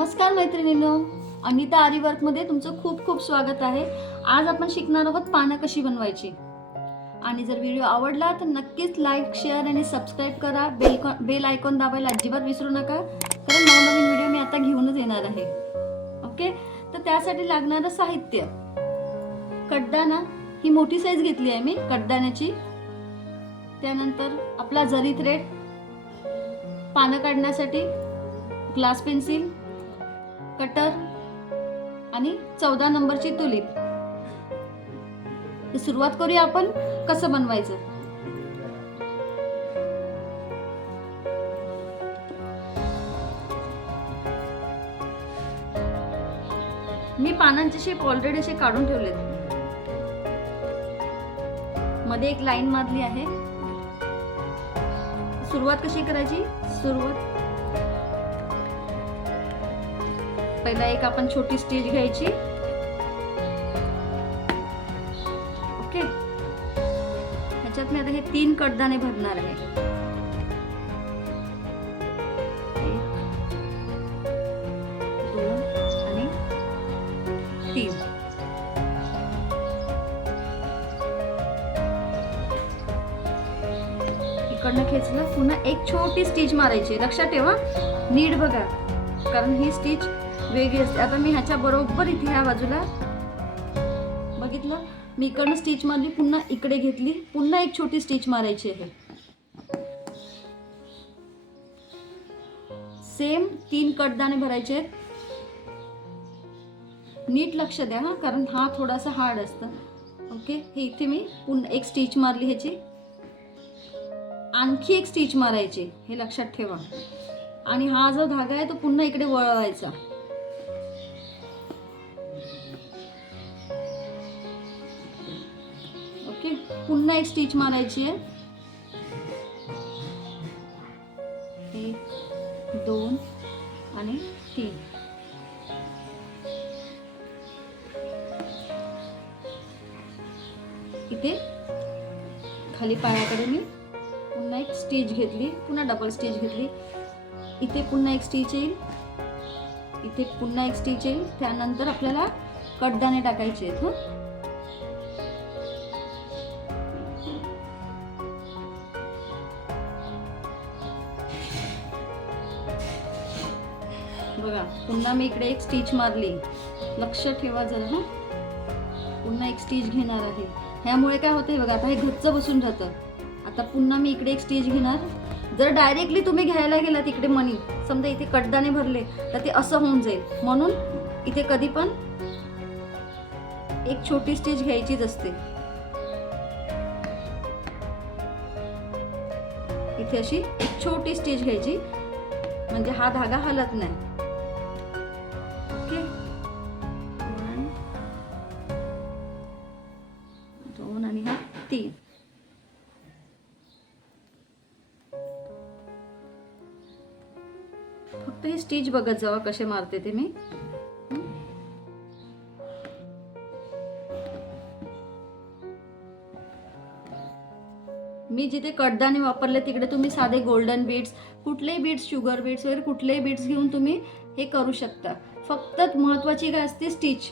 नमस्कार मैत्रिणींनो अनिता आरीवर्कमध्ये तुमचं खूप खूप स्वागत आहे. आज आपण शिकणार आहोत पानं कशी बनवायची. आणि जर व्हिडिओ आवडला तर नक्कीच लाईक शेअर आणि सबस्क्राईब करा. बेल बेल आयकॉन दाबायला अजिबात विसरू नका. कारण नवनवीन व्हिडिओ मी आता घेऊनच येणार आहे. ओके तर त्यासाठी लागणारं साहित्य. कडदाना ही मोठी साईज घेतली आहे मी कडदाण्याची. त्यानंतर आपला जरी थ्रेड पानं काढण्यासाठी ग्लास पेन्सिल कटर आणि चौदा नंबरची तुलीप. सुरुवात करूया आपण कसं बनवायचं? मी पानांचे शेप ऑलरेडी असे काढून ठेवलेत. मध्ये एक लाईन मारली आहे. सुरुवात कशी करायची? सुरुवात पहिला एक आपण छोटी स्टेज घ्यायची. ओके? ह्याच्यात मी आता हे तीन कडदाने भरणार आहे. आणि इकडनं खेचलं पुन्हा एक छोटी स्टिच मारायची. लक्षात ठेवा नीट बघा. कारण ही स्टिच वेगळी असते. आता मी ह्याच्या बरोबर इथे ह्या बाजूला बघितलं? मी इकडनं स्टिच मारली पुन्हा इकडे घेतली. पुन्हा एक छोटी स्टिच मारायची आहे. सेम तीन कडदाणे भरायचे आहेत. नीट लक्ष द्या हा कारण हा थोडासा हार्ड असतं. ओके हे इथे मी पुन्हा एक स्टिच मारली ह्याची. आणखी एक स्टिच मारायची. हे लक्षात ठेवा. आणि हा जो धागा आहे तो पुन्हा इकडे वळवायचा. पुन्हा एक स्टिच मारायची आहे. एक दोन आणि तीन. इथे खाली पायाकडे मी पुन्हा एक स्टिच घेतली पुन्हा डबल स्टिच घेतली. इथे पुन्हा एक स्टिच येईल. इथे पुन्हा एक स्टिच येईल. त्यानंतर आपल्याला कडदाणे टाकायचे आहेत हां. बघा पुन्हा मी इकडे एक स्टिच मारली. लक्ष ठेवा जरा हं. पुन्हा एक स्टिच घेणार आहे. ह्यामुळे काय होते बघा आता हे घच्च बसून जातं. आता पुन्हा मी इकडे एक स्टिच घेणार. जर डायरेक्टली तुम्ही घ्यायला गेलात इकडे मनी समजा इथे कडदाणे भरले तर ते असं होऊन जाईल. म्हणून इथे कधी पण एक छोटी स्टिच घ्यायचीच असते. इथे अशी एक छोटी स्टिच घ्यायची. म्हणजे हा धागा हलत नाही. आणि फक्त हे स्टिच बघत जावा कसे मारते ते मी. मी जिथे कडदाणे वापरले तिकडे तुम्ही साधे गोल्डन बीड्स कुठलेही बीड्स शुगर बीड्स वगैरे कुठलेही बीड्स घेऊन तुम्ही हे करू शकता. फक्त महत्वाची काय असते स्टिच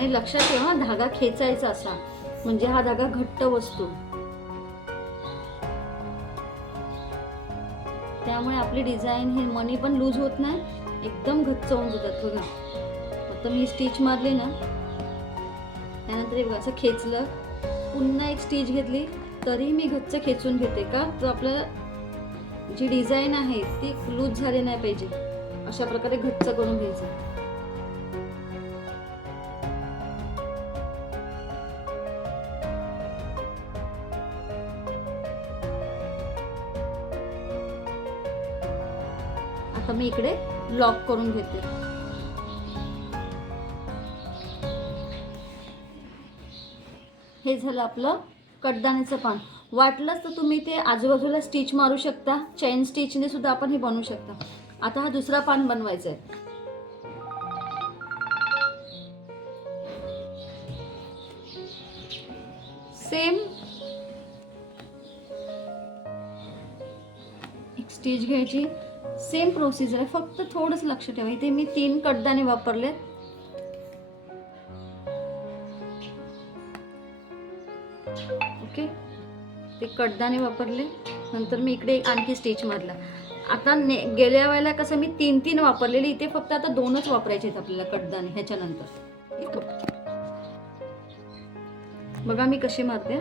आणि लक्षात ठेवा धागा खेचायचा असा. म्हणजे हा धागा घट्ट बसतो त्यामुळे आपली डिझाईन हे मनी पण लूज होत नाही एकदम घच्च होऊन जातात बघा. आता मी स्टिच मारली ना त्यानंतर हे बघा असं खेचलं. पुन्हा एक स्टिच घेतली तरी मी घच्च खेचून घेते का तर आपलं जी डिझाईन आहे ती लूज झाली नाही पाहिजे. अशा प्रकारे घच्च करून घ्यायचं. आता मी इकडे लॉक करून घेते. हे झालं आपलं कडदाण्याचं पान. वाटलंच तर तुम्ही ते आजूबाजूला स्टिच मारू शकता. चैन स्टिचने सुद्धा आपण हे बनवू शकता. आता हा दुसरा पान बनवायचा आहे सेम एक स्टिच घ्यायची. सेम प्रोसिजर आहे. फक्त थोडंसं लक्ष ठेवा. इथे मी तीन कडदाणे वापरले ओके ते कडदाणे वापरले. नंतर मी इकडे आणखी स्टिच मारला. आता ने गेल्या वेळेला कसं मी तीन तीन वापरलेले. इथे फक्त आता दोनच वापरायचे आहेत आपल्याला कडदाणे ह्याच्यानंतर. बघा मी कशी मारते.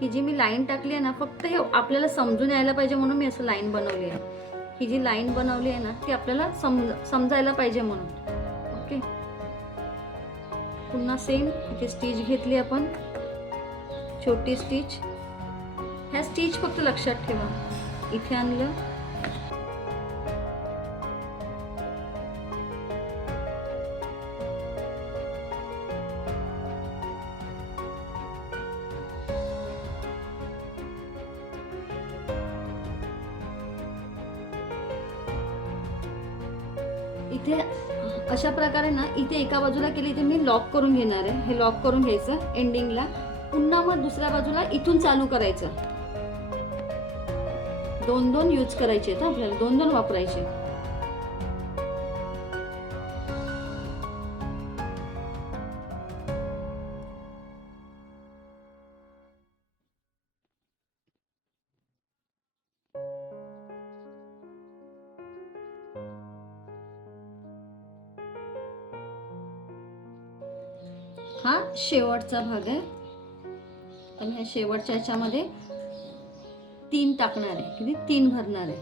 ही जी मी लाईन टाकली आहे ना फक्त हे आपल्याला समजून यायला पाहिजे म्हणून मी असं लाईन बनवली आहे. ही जी लाईन बनवली आहे ना ती आपल्याला समज समजायला पाहिजे म्हणून. ओके पुन्हा सेम इथे स्टिच घेतली आपण. छोटी स्टिच ह्या स्टिच फक्त लक्षात ठेवा. इथे आणलं. इथे अशा प्रकारे ना इथे एका बाजूला केली इथे मी लॉक करून घेणार आहे. हे लॉक करून घ्यायचं एंडिंगला पुन्हा मग दुसऱ्या बाजूला इथून चालू करायचं. दोन दोन यूज करायचे आहेत आपल्याला. दोन दोन वापरायचे हा शेवटचा भाग आहे. पण ह्या शेवटच्या ह्याच्यामध्ये तीन टाकणार आहे. किती? तीन भरणार आहे.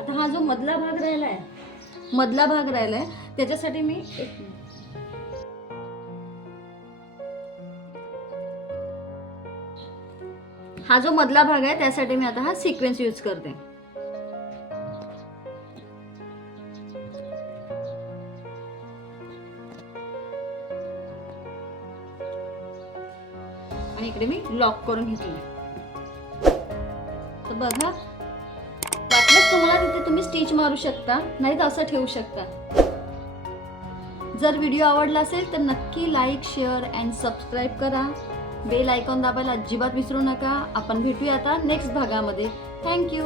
आता हा जो मधला भाग राहिलाय मधला भाग राहिलाय. त्याच्यासाठी मी एक हा जो मधला भाग आहे त्यासाठी मी आता हा सिक्वेन्स यूज करते. आणि इकडे मी लॉक करून घेतली. तर बघा वाटलंच तुम्हाला तिथे तुम्ही स्टिच मारू शकता नाही तर असं ठेवू शकता. जर व्हिडिओ आवडला असेल तर नक्की लाईक शेअर अँड सबस्क्राईब करा. बेल आयकॉन दाबायला अजिबात विसरू नका. आपण भेटूया आता नेक्स्ट भागामध्ये. थँक्यू